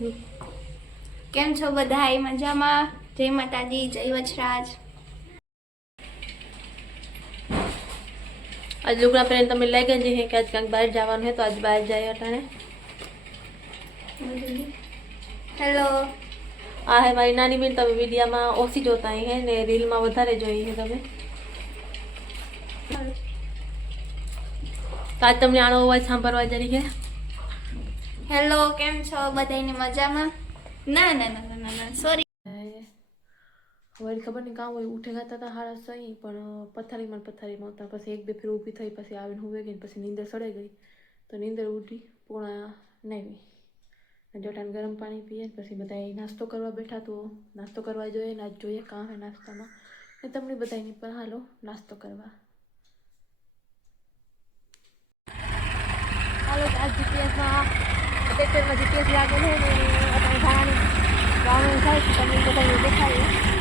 કેમ છો બધા એ મજામાં? જય માતાજી જય વચરાજ. આજ લુગડા પહેરીને તમે લઈ ગયા છે? કે આજ ક્યાંક બહાર જવાનું હોય તો આજ બહાર જાય અટાણે? હેલો. આ હે મારી નાની બેન તમે વિડીયામાં ઓછી જોતા હે ને રીલમાં વધારે જોઈ છે તમે. તો આજ તમને આનો અવાજ સાંભળવા જરી છે હેલો કેમ છો બધાની મજામાં ના ના ના ના ના ના સોરી વળી ખબર નહીં કામ હોય ઉઠે ગયા હતા હાડા સહી પણ પથારીમાં ને પથારીમાં હતા પછી એક બે ફેર ઊભી થઈ પછી આવીને હુવે ગઈ ને પછી નીંદર સડાઈ ગઈ તો નીંદર ઉઠી પૂણા નહીં જોટાને ગરમ પાણી પીએ ને પછી બધા નાસ્તો કરવા બેઠા તો નાસ્તો કરવા જોઈએ ને આજ જોઈએ કાં હે નાસ્તામાં ને તમને બધાની પર હાલો નાસ્તો કરવા હાલો તો આજ જીપીએસમાં ટ્રેક્ટરમાં જીપીએસ લાગેલું છે ને અત્યારે ધારાની વાવણી થાય છે તમને બધાને દેખાડીએ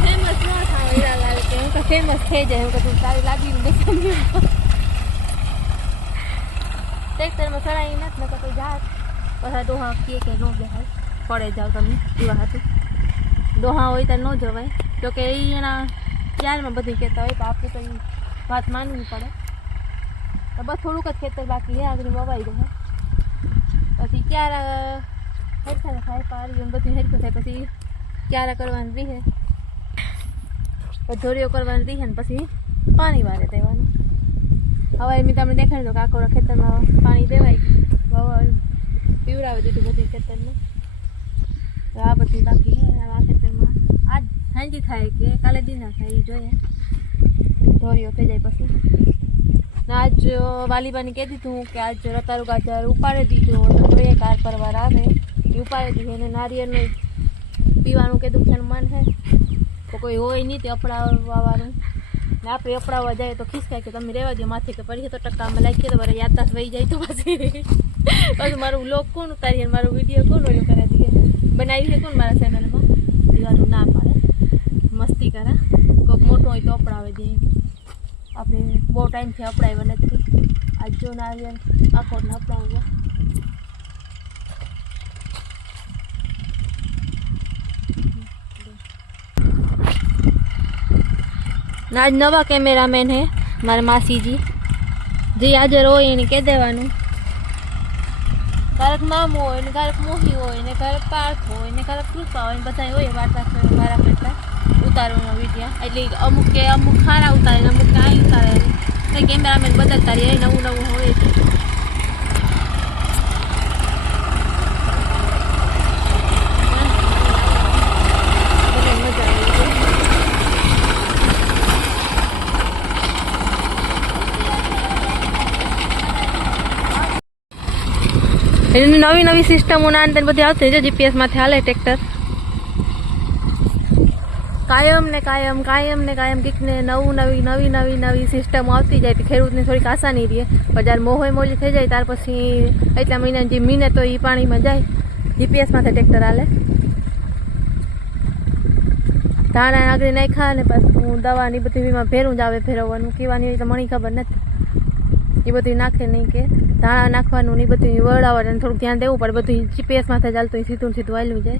ફેમસ ન થાય હીરાલાલ કે હું તો ફેમસ થઈ જાય હું કીધું તારી લાગી દેખાડી ટ્રેક્ટરમાં ચડાવી નથી નકર તો જાત પછી ડોહા કહે કે ન બેહાય પડે જાવ તમે એવા હાથું ડોહા હોય ત્યારે ન જવાય જો કે એ એના ચારમાં બધી કહેતા હોય તો આપણે તો ઈ વાત માનવી પડે તો બસ થોડુંક જ ખેતર બાકી છે આગળ વવાઈ જાય પછી ક્યારે હેરખા થાય પારી એમ બધું હેરખું થાય પછી ક્યારે કરવાનું રહે ધોરીઓ કરવાની રહે ને પછી પાણી વારે દેવાનું હવે મેં તમને દેખાડી દો કે આખો ખેતરમાં પાણી દેવાય વાવા પીવડાવી દીધું બધી ખેતરમાં આ બધું બાકી આ ખેતરમાં આજ સાંજી થાય કે કાલે દીના થાય એ જોઈએ. ધોરીઓ થઈ જાય પછી. આજ વાલીબાની કહી દીધું કે આજ રતારું ગાજર ઉપાડી દીધું. તો જોઈએ કાર પરવાર આવે. એ ઉપાડી દીધું. અને નારિયેળનું પીવાનું કીધું છે મન છે? તો કોઈ હોય નહીં તે અપડાવવાનું. ને આપણે અપડાવવા જાય તો ખિસકાય કે તમે રહેવા દો માથે કે પડી તો ટકામાં લાગીએ તો બરાબર યાદદાસ્ત વહી જાય તો પછી. પછી મારું વ્લોગ કોણ ઉતારીએ અને મારો વિડીયો કોણ ઓલું કરાવી દઈએ બનાવી છે કોણ મારા ચેનલમાં દીવાનું ના પાડે મસ્તી કરા કોઈક મોટો હોય તો અપડાવે દઈએ આપણે બહુ ટાઈમથી અપડાવ્યા નથી આજ જો ના આવીએ આખો ને અપડાવવા ને આજ નવા કેમેરામેન હે મારા માસીજી જે હાજર હોય એને કહી દેવાનું ક્યારેક મામો હોય ને ક્યારેક મોહી હોય ને ક્યારેક પાર્થ હોય ને ક્યારેક કૃપા હોય ને બધા હોય વાર્તા મારા કરતા. ઉતારવાનો વીડિયો એટલે અમુક કે અમુક ખારા ઉતારે ને અમુક કાંઈ ઉતારે. કંઈ કેમેરામેન બદલતા રહે, નવું નવું હોય. એની નવી નવી સિસ્ટમો ના અંદર બધી આવતી છે જીપીએસમાંથી હાલે ટ્રેક્ટર કાયમ ને કાયમ કાયમ ને કાયમ કંઈક ને નવું નવી નવી નવી નવી સિસ્ટમ આવતી જાય તો ખેડૂતને થોડીક આસાની રહે પણ જ્યારે મોહોય મોલી થઈ જાય ત્યાર પછી એટલા મહિના જે મીને તો એ પાણીમાં જાય જીપીએસમાંથી ટ્રેક્ટર હાલે ધાણા આગળ નાખ્યા ને પાછું દવા ને એ બધી એમાં ભેરું જ આવે ફેરવવાનું કહેવાની હોય તો મને ખબર નથી એ બધું નાખે નહીં કે. ધાણા નાખવાનું ને એ બધું વળાવવાનું થોડુંક ધ્યાન દેવું પડે. બધું જીપીએસ માથે ચાલતું હોય સીધું સીધું હાલ્યું જાય.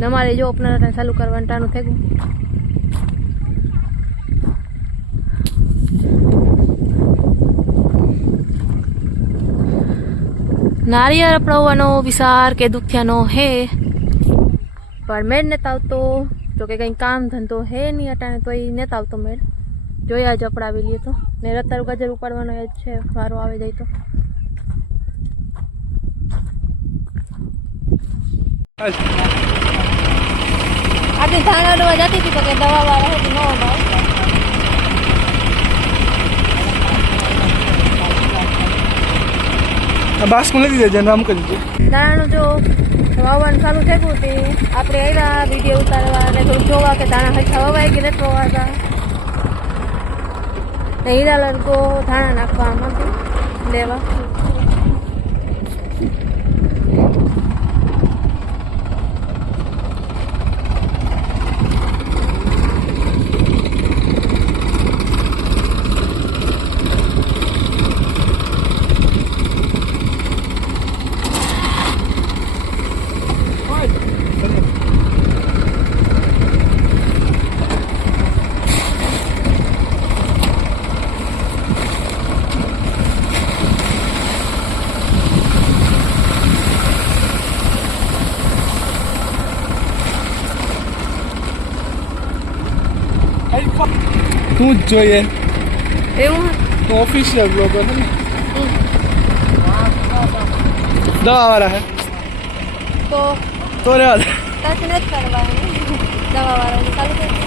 ને અમારે જો ઓપનર ચાલુ કરવાનું ટાણું થઈ ગયું નારિયેળ અપડાવવાનો વિચાર કે દુખ્યાનો હે. પણ મેળ નથી આવતો. જો કે કંઈ કામ ધંધો હે નહીં અટાણે તો એ નથી આવતો મેળ. જોયા જ અપડાવી લઈએ તો. ને રતારું ગાજર ઉપાડવાનો એ જ છે વારો આવી જાય તો. આજે ધાણા ડોવા જતી હતી તો કે દવા વાળા હતી નવો ભાવ બાસ્કું નથી દેજે નામ કરી દે દાણાનું જો વાવવાનું ચાલુ થઈ ગયું તે આપણે આવ્યા વીડિયો ઉતારવા અને થોડું જોવા કે દાણા હરખા વવાય કે નથી વવાતા. હીરા લડકો ધાણા નાખવા આમાંથી લેવા. તું જ જોઈએ એવું તું ઓફિશિયલ બ્લોગર હે ને દવા વાળા હે તો તો રહેવા દે ટચ નથી કરવાનું દવા વાળાનું ચાલુ કરી દે.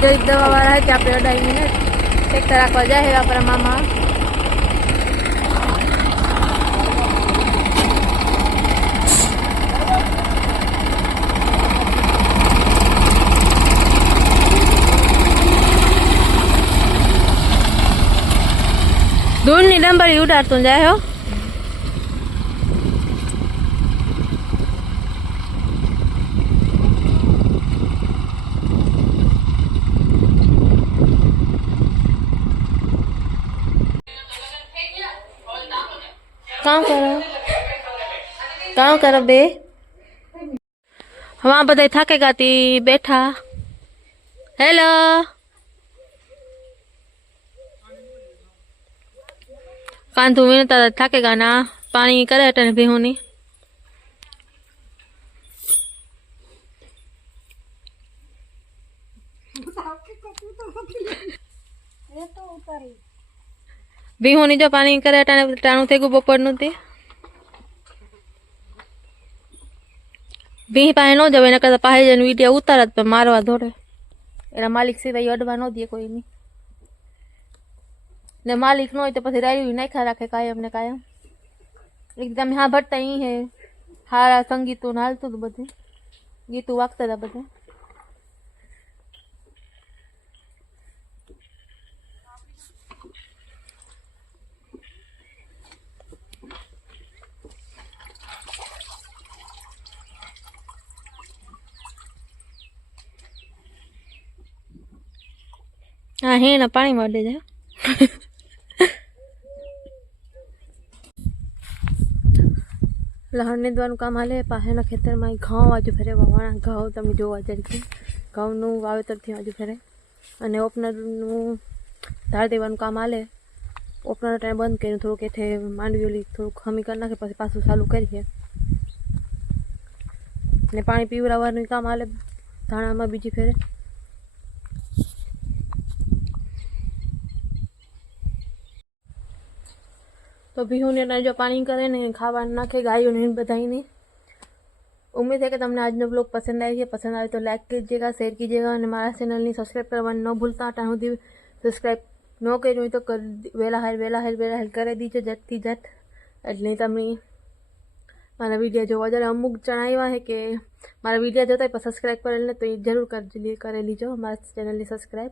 જો એક દવા વાળા હતી આપણે અઢાઈ મિનિટ ટ્રેક્ટર રાખવા જાય આપણા મામા नंबर यू डर तुम जाए हो काम करो। बे। वहाँ बताई थके गाती, बैठा। हेलो કાંધું વીણતા થાકેગા ના પાણી કરે અટને ભીહુની ભીહુની જો પાણી કરે અટાણે ટાણું થઈ ગયું બપોરનું તે ભીહ પાસે ન જવાય એના કરતા પાસે જઈને વિડીયો ઉતારે જ પણ મારવા દોડે એના માલિક સિવાય અડવા ન દે કોઈની ને માલિક ન હોય તો પછી રાયડું નાખ્યા રાખે કાયમ ને કાયમ એટલે તમે હા ભરતા અહીં હે હારા સંગીતો ને હાલતું હતું બધું ગીતું વાગતા હતા બધા હા હેના પાણી માં દે જા દવાનું કામ હાલે પાસેના ખેતરમાં ઘઉં આજુ ફેરે, વાવવાના ઘઉં તમે જોવા જરીકે ઘઉંનું વાવેતર થયું આજુ ફેરે. અને ઓપનરનું ધાર દેવાનું કામ હાલે. ઓપનર ટાઈમ બંધ કર્યું થોડુંક એઠે માંડવીઓલી થોડુંક ખમી કરી નાખે, પછી પાછું ચાલુ કરીએ. ને પાણી પીવડાવવાનું કામ હાલે ધાણામાં બીજી ફેરે. तो बिहू ने जो पानी करे ने खावा नाखे गाय बधाई नहीं उम्मीद है कि तमने आज ब्लॉग पसंद आए है। पसंद आए तो लाइक कीजिएगा शेयर कीजिएगा और मारा चैनल ने सब्सक्राइब करवा न भूलता। अटा सुधी सब्सक्राइब न कर तो कर वेला हेर वेला हेर वेला हेर कर दीजिए जट थी जट एट नहीं तो तमें मारा वीडियो जो जरा अमुक जनाया है कि मार वीडियो जो है सब्सक्राइब करे तो ये ज़रूर कर लीजिए। मार चेनल सब्सक्राइब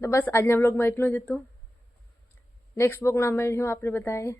तो बस आज ब्लॉग में एटलूज तू नेक्स्ट बुक नाम मैंने आपने बताए